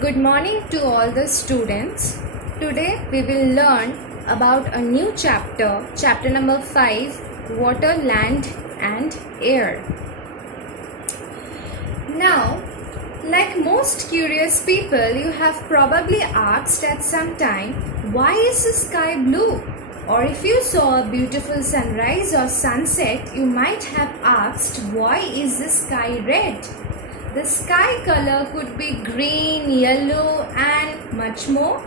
Good morning to all the students. Today we will learn about a new chapter, chapter number 5, Water, Land and Air. Now, like most curious people, you have probably asked at some time, why is the sky blue? Or if you saw a beautiful sunrise or sunset, you might have asked, why is the sky red? The sky color could be green, yellow and much more.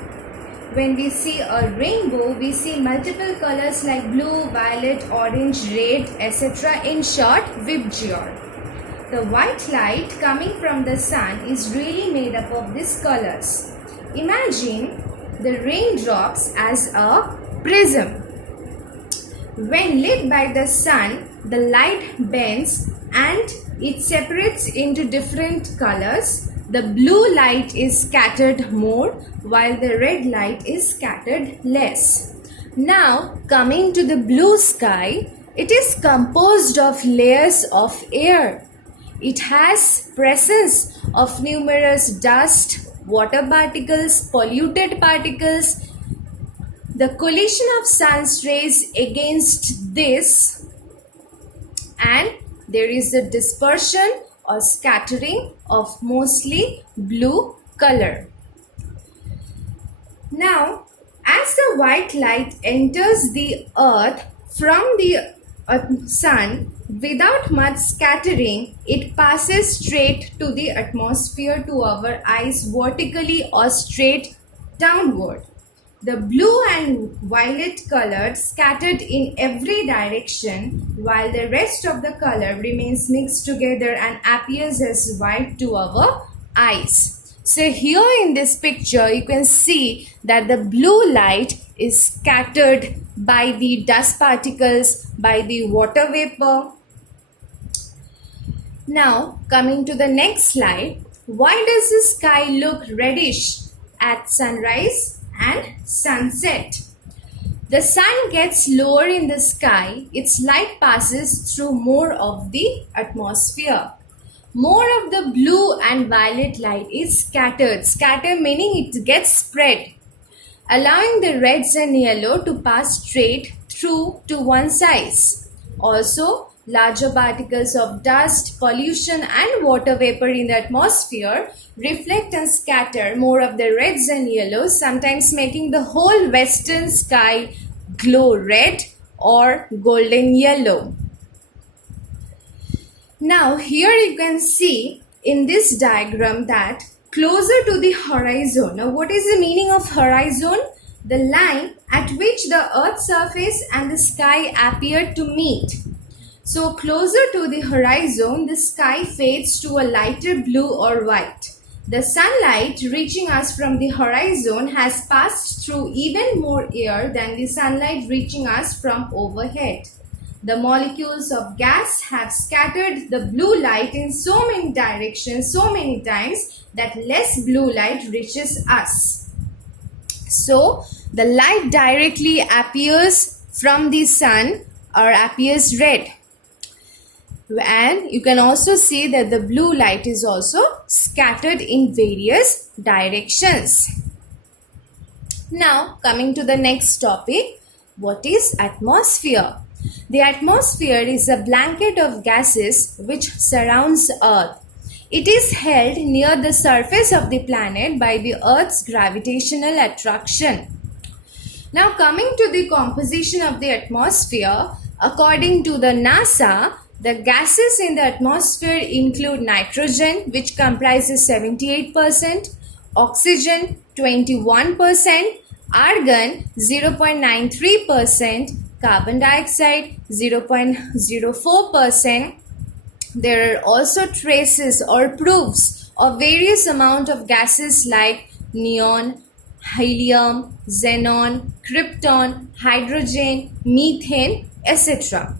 When we see a rainbow, we see multiple colors like blue, violet, orange, red, etc. In short, VIBGYOR. The white light coming from the sun is really made up of these colors. Imagine the raindrops as a prism. When lit by the sun, the light bends and it separates into different colors. The blue light is scattered more while the red light is scattered less. Now coming to the blue sky, it is composed of layers of air. It has presence of numerous dust, water particles, polluted particles. The collision of sun's rays against this, and there is a dispersion or scattering of mostly blue color. Now, as the white light enters the earth from the sun without much scattering, it passes straight to the atmosphere to our eyes vertically or straight downward. The blue and violet colors scattered in every direction, while the rest of the color remains mixed together and appears as white to our eyes. So here in this picture, you can see that the blue light is scattered by the dust particles, by the water vapor. Now, coming to the next slide, why does the sky look reddish at sunrise and sunset? The sun gets lower in the sky, its light passes through more of the atmosphere. More of the blue and violet light is scattered. Scatter meaning it gets spread, allowing the reds and yellow to pass straight through to one side. Also, larger particles of dust, pollution and water vapor in the atmosphere reflect and scatter more of the reds and yellows, sometimes making the whole western sky glow red or golden yellow. Now here you can see in this diagram that closer to the horizon. Now what is the meaning of horizon? The line at which the earth's surface and the sky appear to meet. So closer to the horizon, the sky fades to a lighter blue or white. The sunlight reaching us from the horizon has passed through even more air than the sunlight reaching us from overhead. The molecules of gas have scattered the blue light in so many directions, so many times that less blue light reaches us. So the light directly appears from the sun or appears red. And you can also see that the blue light is also scattered in various directions. Now coming to the next topic, what is atmosphere? The atmosphere is a blanket of gases which surrounds Earth. It is held near the surface of the planet by the Earth's gravitational attraction. Now coming to the composition of the atmosphere, according to the NASA, the gases in the atmosphere include nitrogen, which comprises 78%, oxygen 21%, argon 0.93%, carbon dioxide 0.04%. There are also traces or proofs of various amount of gases like neon, helium, xenon, krypton, hydrogen, methane, etc.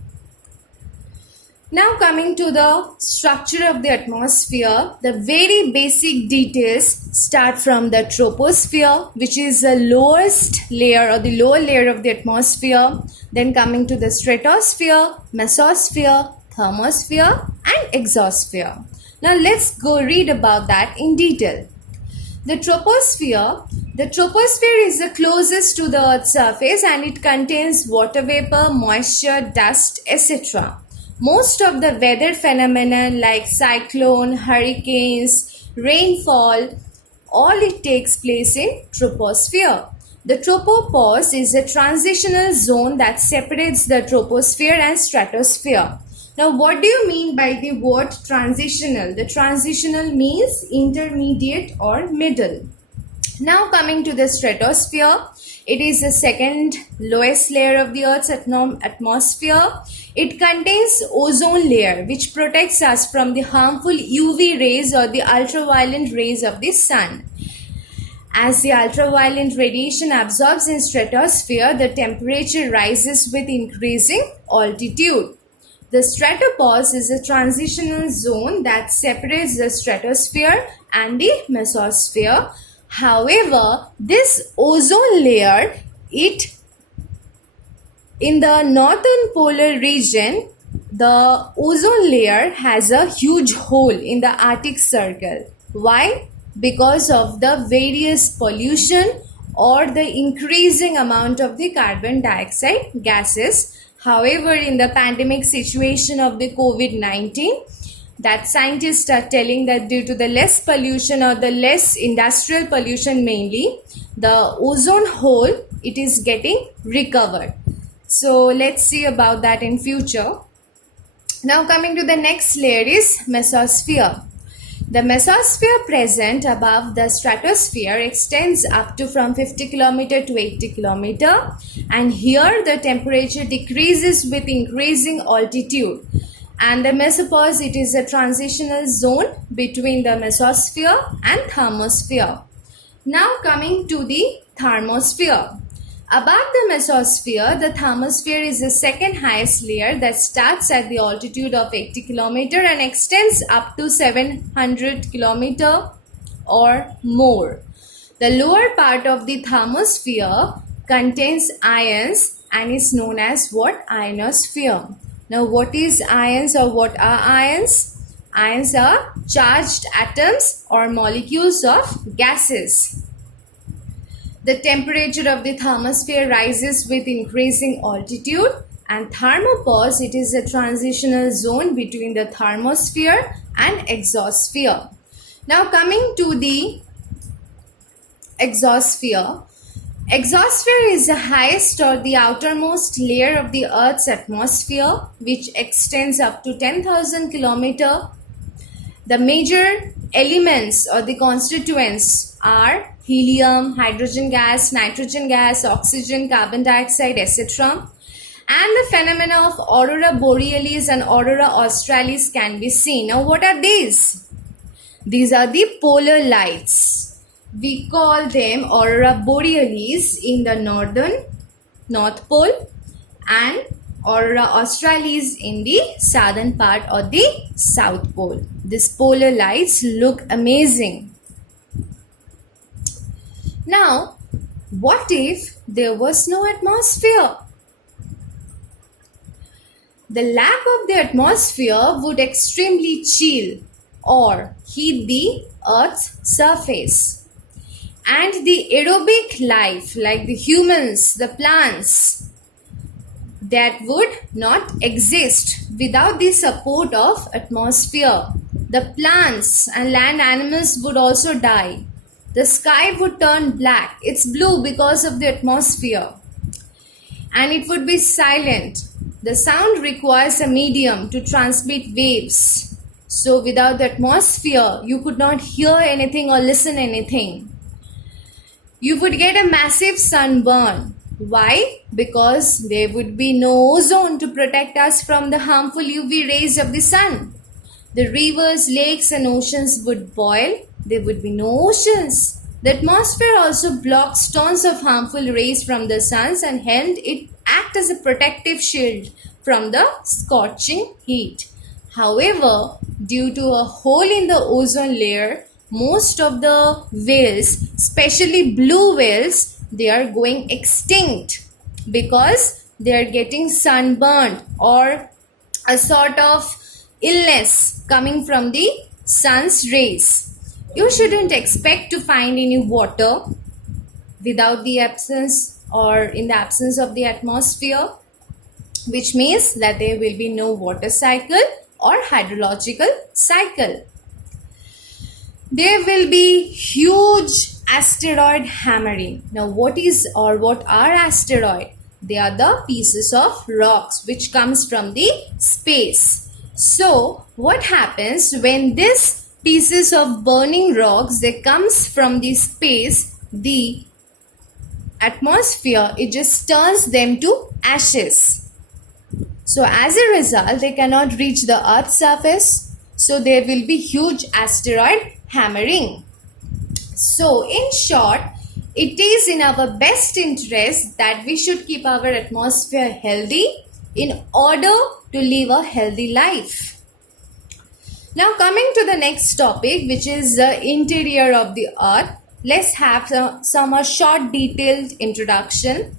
Now coming to the structure of the atmosphere, the very basic details start from the troposphere, which is the lowest layer or the lower layer of the atmosphere. Then coming to the stratosphere, mesosphere, thermosphere and exosphere. Now let's go read about that in detail. The troposphere. The troposphere is the closest to the Earth's surface and it contains water vapor, moisture, dust, etc. Most of the weather phenomena like cyclone, hurricanes, rainfall, all it takes place in troposphere. The tropopause is a transitional zone that separates the troposphere and stratosphere. Now, what do you mean by the word transitional? The transitional means intermediate or middle. Now, coming to the stratosphere, it is the second lowest layer of the Earth's atmosphere. It contains ozone layer which protects us from the harmful UV rays or the ultraviolet rays of the sun. As the ultraviolet radiation absorbs in stratosphere, the temperature rises with increasing altitude. The stratopause is a transitional zone that separates the stratosphere and the mesosphere. However, this ozone layer, in the northern polar region, the ozone layer has a huge hole in the Arctic Circle. Why? Because of the various pollution or the increasing amount of the carbon dioxide gases. However, in the pandemic situation of the COVID-19, that scientists are telling that due to the less pollution or the less industrial pollution mainly, the ozone hole, it is getting recovered. So let's see about that in future. Now coming to the next layer is mesosphere. The mesosphere present above the stratosphere extends up to from 50 km to 80 km, and here the temperature decreases with increasing altitude. And the mesopause, it is a transitional zone between the mesosphere and thermosphere. Now coming to the thermosphere. Above the mesosphere, the thermosphere is the second highest layer that starts at the altitude of 80 km and extends up to 700 km or more. The lower part of the thermosphere contains ions and is known as what? Ionosphere. Now, what is ions or what are ions? Ions are charged atoms or molecules of gases. The temperature of the thermosphere rises with increasing altitude, and thermopause, it is a transitional zone between the thermosphere and exosphere. Now coming to the exosphere. Exosphere is the highest or the outermost layer of the Earth's atmosphere, which extends up to 10,000 km. The major elements or the constituents are helium, hydrogen gas, nitrogen gas, oxygen, carbon dioxide, etc. And the phenomena of aurora borealis and aurora australis can be seen. Now, what are these? These are the polar lights. We call them aurora borealis in the North Pole and aurora australis in the southern part or the South Pole. These polar lights look amazing. Now, what if there was no atmosphere? The lack of the atmosphere would extremely chill or heat the Earth's surface. And the aerobic life like the humans, the plants, that would not exist without the support of atmosphere. The plants and land animals would also die. The sky would turn black. It's blue because of the atmosphere. And it would be silent. The sound requires a medium to transmit waves. So without the atmosphere, you could not hear anything or listen anything. You would get a massive sunburn. Why? Because there would be no ozone to protect us from the harmful UV rays of the sun. The rivers, lakes and oceans would boil. There would be no oceans. The atmosphere also blocks tons of harmful rays from the sun and hence it acts as a protective shield from the scorching heat. However, due to a hole in the ozone layer, most of the whales, especially blue whales, they are going extinct because they are getting sunburned or a sort of illness coming from the sun's rays. You shouldn't expect to find any water without the absence or in the absence of the atmosphere, which means that there will be no water cycle or hydrological cycle. There will be huge asteroid hammering. Now, what are asteroid? They are the pieces of rocks which comes from the space. So, what happens when these pieces of burning rocks they comes from the space, the atmosphere, it just turns them to ashes. So as a result, they cannot reach the Earth's surface. So there will be huge asteroid hammering. So in short, it is in our best interest that we should keep our atmosphere healthy in order to live a healthy life. Now coming to the next topic, which is the interior of the Earth. Let's have some short detailed introduction.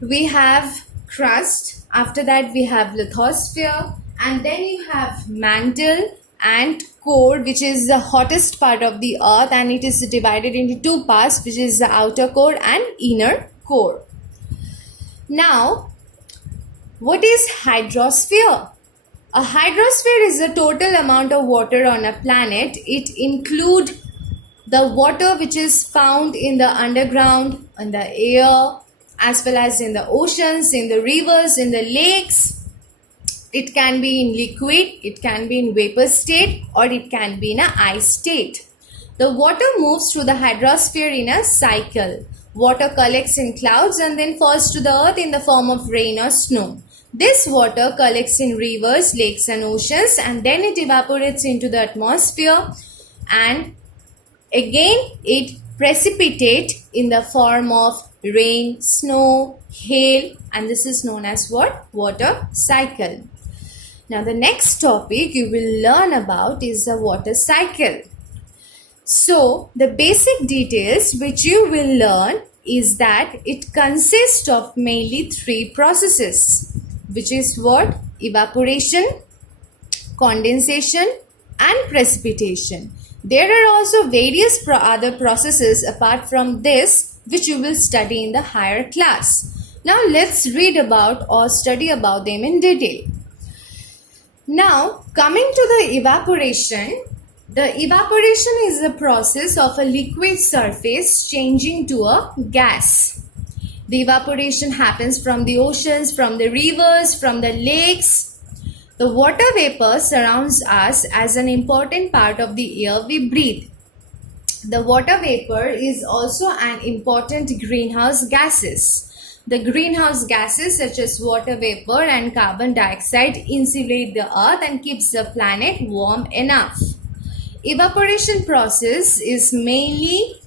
We have crust, after that we have lithosphere, and then you have mantle and core, which is the hottest part of the Earth, and it is divided into two parts, which is the outer core and inner core. Now, what is hydrosphere? A hydrosphere is the total amount of water on a planet. It includes the water which is found in the underground, in the air, as well as in the oceans, in the rivers, in the lakes. It can be in liquid, it can be in vapor state, or it can be in a ice state. The water moves through the hydrosphere in a cycle. Water collects in clouds and then falls to the earth in the form of rain or snow. This water collects in rivers, lakes and oceans, and then it evaporates into the atmosphere, and again it precipitates in the form of rain, snow, hail, and this is known as what? Water cycle. Now the next topic you will learn about is the water cycle. So the basic details which you will learn is that it consists of mainly three processes, which is what? Evaporation, condensation and precipitation. There are also various other processes apart from this which you will study in the higher class. Now let's read about or study about them in detail. Now coming to the evaporation is the process of a liquid surface changing to a gas. The evaporation happens from the oceans, from the rivers, from the lakes. The water vapor surrounds us as an important part of the air we breathe. The water vapor is also an important greenhouse gases. The greenhouse gases such as water vapor and carbon dioxide insulate the earth and keeps the planet warm enough. Evaporation process is mainly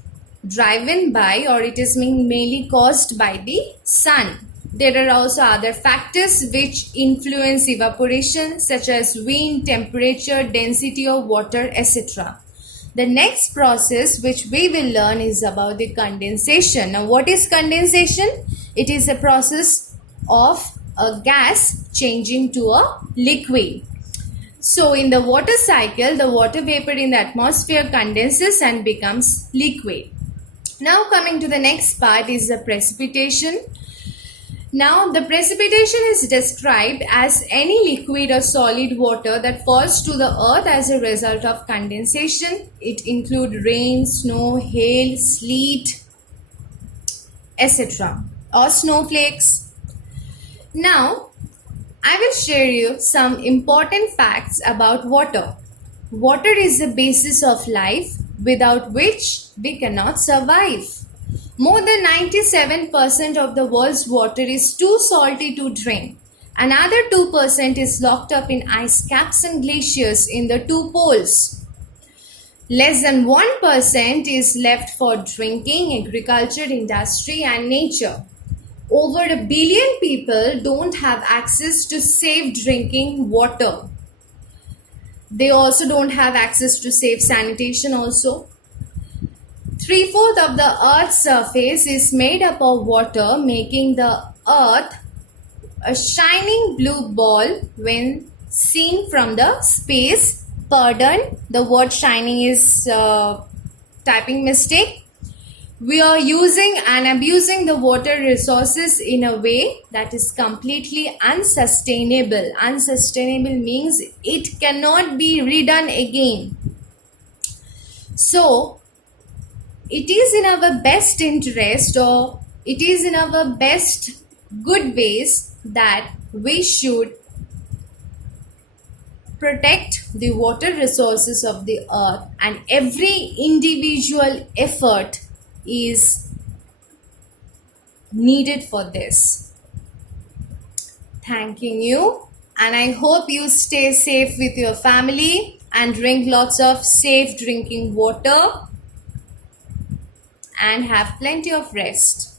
driven by, or it is mainly caused by the sun. There are also other factors which influence evaporation such as wind, temperature, density of water, etc. The next process which we will learn is about the condensation. Now what is condensation? It is a process of a gas changing to a liquid. So in the water cycle, the water vapor in the atmosphere condenses and becomes liquid. Now coming to the next part is the precipitation. Now the precipitation is described as any liquid or solid water that falls to the earth as a result of condensation. It includes rain, snow, hail, sleet, etc. or snowflakes. Now I will share you some important facts about water. Water is the basis of life, without which we cannot survive. More than 97% of the world's water is too salty to drink. Another 2% is locked up in ice caps and glaciers in the two poles. Less than 1% is left for drinking, agriculture, industry and nature. Over 1 billion people don't have access to safe drinking water. They also don't have access to safe sanitation also. 3/4 of the Earth's surface is made up of water, making the Earth a shining blue ball when seen from the space, Pardon, the word shining is typing mistake. We are using and abusing the water resources in a way that is completely unsustainable. Unsustainable means it cannot be redone again. So, it is in our best interest, or it is in our best good ways, that we should protect the water resources of the earth, and every individual effort is needed for this. Thanking you, and I hope you stay safe with your family and drink lots of safe drinking water and have plenty of rest.